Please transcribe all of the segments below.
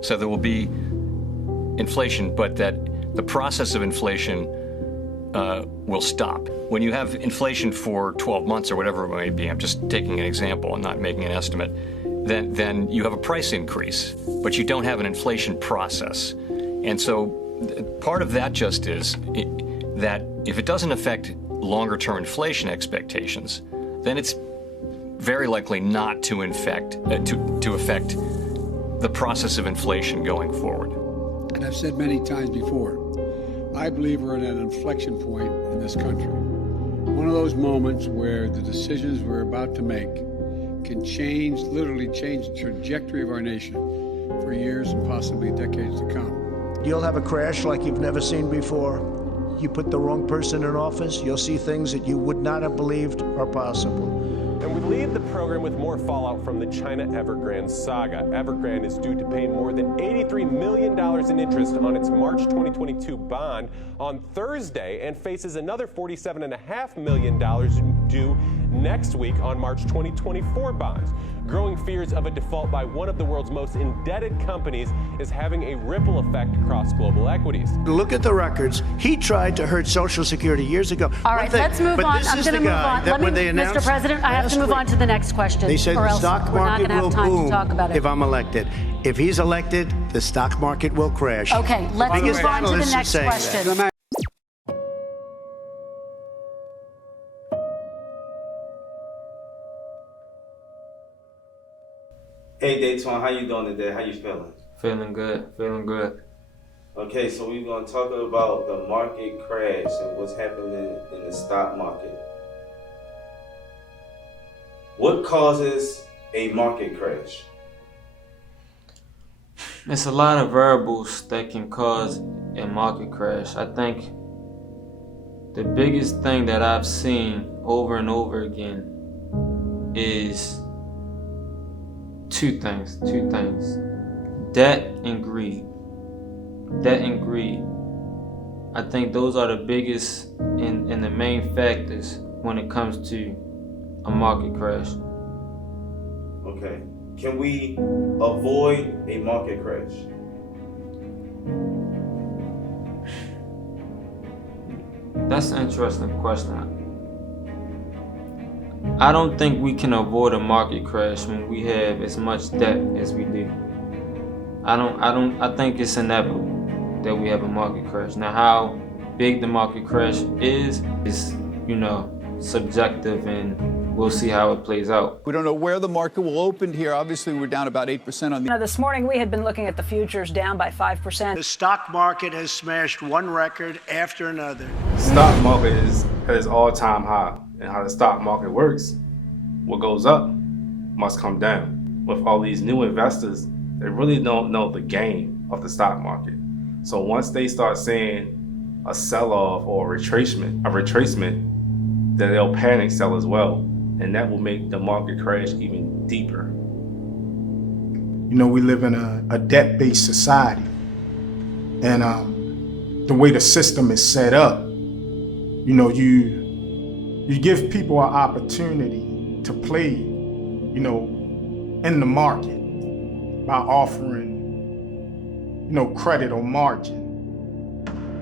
So there will be inflation, but that the process of inflation will stop. When you have inflation for 12 months or whatever it may be, I'm just taking an example and not making an estimate, then you have a price increase, but you don't have an inflation process. And so part of that just is that if it doesn't affect longer-term inflation expectations, then it's very likely not to affect the process of inflation going forward. And I've said many times before, I believe we're at an inflection point in this country. One of those moments where the decisions we're about to make can literally change the trajectory of our nation for years and possibly decades to come. You'll have a crash like you've never seen before. You put the wrong person in office, you'll see things that you would not have believed are possible. And we lead the program with more fallout from the China Evergrande saga. Evergrande is due to pay more than $83 million in interest on its March 2022 bond on Thursday and faces another $47.5 million due next week on March 2024 bonds. Growing fears of a default by one of the world's most indebted companies is having a ripple effect across global equities. Look at the records. He tried to hurt Social Security years ago. All right, let's move on. I'm going to move on. Mr. President, I have to move on to the next question. They said the stock market will boom if I'm elected. If he's elected, the stock market will crash. Okay, let's move on to the next question. Hey Datwan, how you doing today? How you feeling? Feeling good, feeling good. Okay, so we're going to talk about the market crash and what's happening in the stock market. What causes a market crash? It's a lot of variables that can cause a market crash. I think the biggest thing that I've seen over and over again is two things. Debt and greed. I think those are the biggest and the main factors when it comes to a market crash. Okay. Can we avoid a market crash? That's an interesting question. I don't think we can avoid a market crash when we have as much debt as we do. I think it's inevitable that we have a market crash. Now, how big the market crash is, subjective, and we'll see how it plays out. We don't know where the market will open here. Obviously, we're down about 8% on the... This morning, we had been looking at the futures down by 5%. The stock market has smashed one record after another. Stock market is at its all-time high. And how the stock market works, what goes up must come down. With all these new investors, they really don't know the game of the stock market. So once they start seeing a sell-off or a retracement, then they'll panic sell as well. And that will make the market crash even deeper. We live in a debt-based society. And the way the system is set up, you give people an opportunity to play, in the market by offering, credit or margin.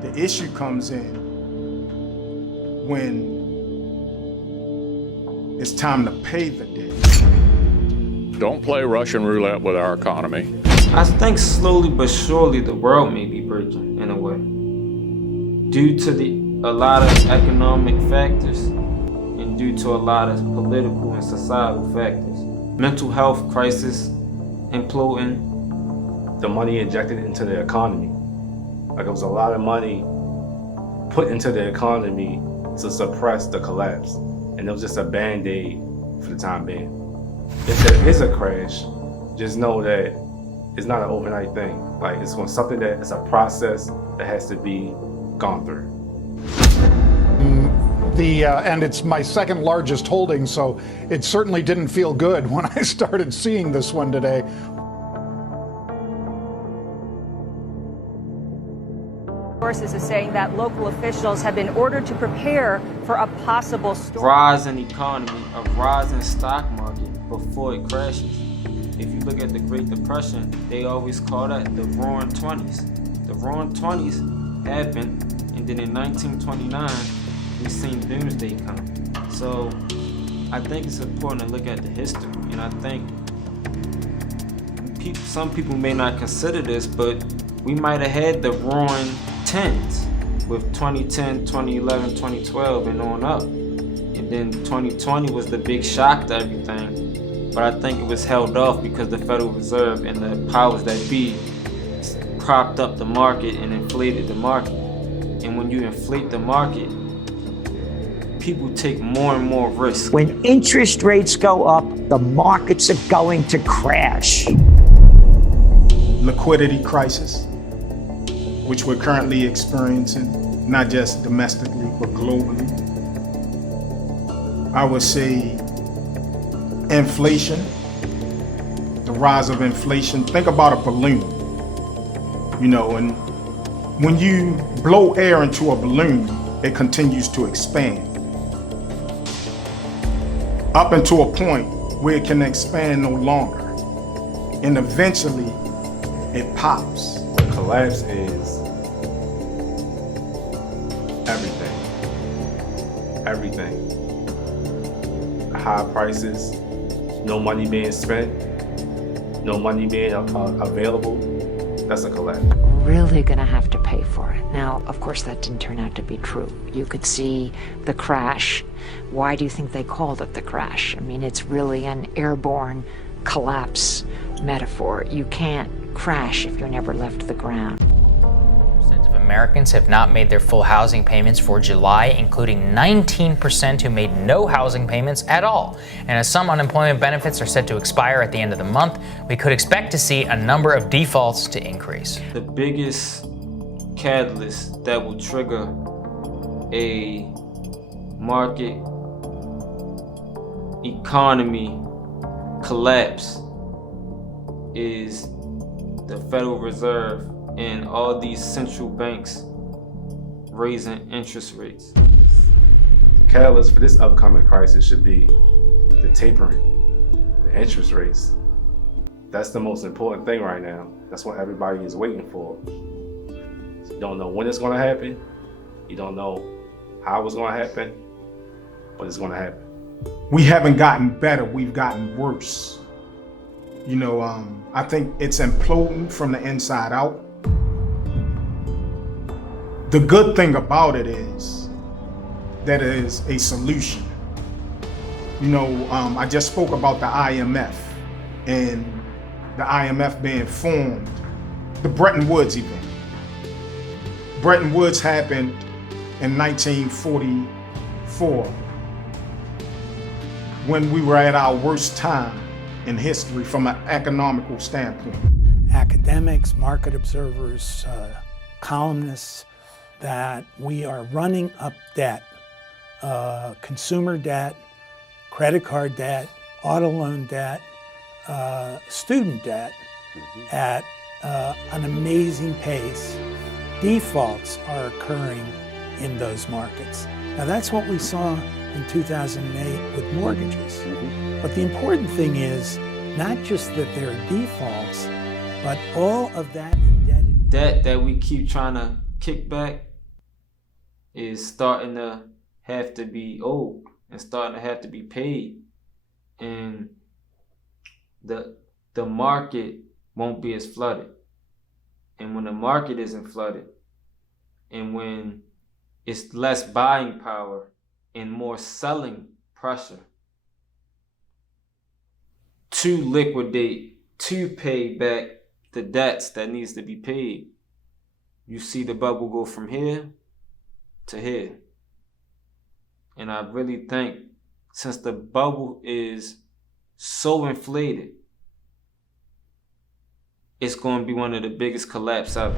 The issue comes in when it's time to pay the debt. Don't play Russian roulette with our economy. I think slowly but surely the world may be breaking in a way due to a lot of economic factors and due to a lot of political and societal factors. Mental health crisis imploding. The money injected into the economy. Like, it was a lot of money put into the economy to suppress the collapse. And it was just a band-aid for the time being. If there is a crash, just know that it's not an overnight thing. Like, it's something that it's a process that has to be gone through. And it's my second largest holding, so it certainly didn't feel good when I started seeing this one today. Sources is saying that local officials have been ordered to prepare for a possible storm. Rise in economy, a rise in stock market before it crashes. if you look at the Great Depression, they always call that the Roaring 20s. The Roaring 20s happened, and then in 1929, we seen Doomsday come. So I think it's important to look at the history, and I think some people may not consider this, but we might have had the Roaring 10s with 2010, 2011, 2012, and on up. And then 2020 was the big shock to everything. But I think it was held off because the Federal Reserve and the powers that be propped up the market and inflated the market. And when you inflate the market, people take more and more risk. When interest rates go up, the markets are going to crash. Liquidity crisis, which we're currently experiencing, not just domestically, but globally. I would say inflation, the rise of inflation. Think about a balloon, and when you blow air into a balloon, it continues to expand up until a point where it can expand no longer, and eventually it pops. What collapse is everything. High prices, no money being spent, no money being available. That's a collapse. Really gonna have to pay for it. Now, of course, that didn't turn out to be true. You could see the crash. Why do you think they called it the crash? I mean, it's really an airborne collapse metaphor. You can't crash if you're never left the ground. Americans have not made their full housing payments for July, including 19% who made no housing payments at all. And as some unemployment benefits are set to expire at the end of the month, we could expect to see a number of defaults to increase. The biggest catalyst that will trigger a market economy collapse is the Federal Reserve and all these central banks raising interest rates. The catalyst for this upcoming crisis should be the tapering, the interest rates. That's the most important thing right now. That's what everybody is waiting for. You don't know when it's gonna happen. You don't know how it's gonna happen, but it's gonna happen. We haven't gotten better, we've gotten worse. I think it's imploding from the inside out. The good thing about it is that it is a solution. I just spoke about the IMF and the IMF being formed, the Bretton Woods event. Bretton Woods happened in 1944 when we were at our worst time in history from an economical standpoint. Academics, market observers, columnists, that we are running up debt, consumer debt, credit card debt, auto loan debt, student debt at an amazing pace. Defaults are occurring in those markets. Now that's what we saw in 2008 with mortgages. But the important thing is not just that there are defaults, but all of that indebted debt that we keep trying to kick back is starting to have to be owed and starting to have to be paid. And the market won't be as flooded. And when the market isn't flooded, and when it's less buying power and more selling pressure to liquidate, to pay back the debts that needs to be paid, you see the bubble go from here to here. And I really think since the bubble is so inflated, it's going to be one of the biggest collapses ever.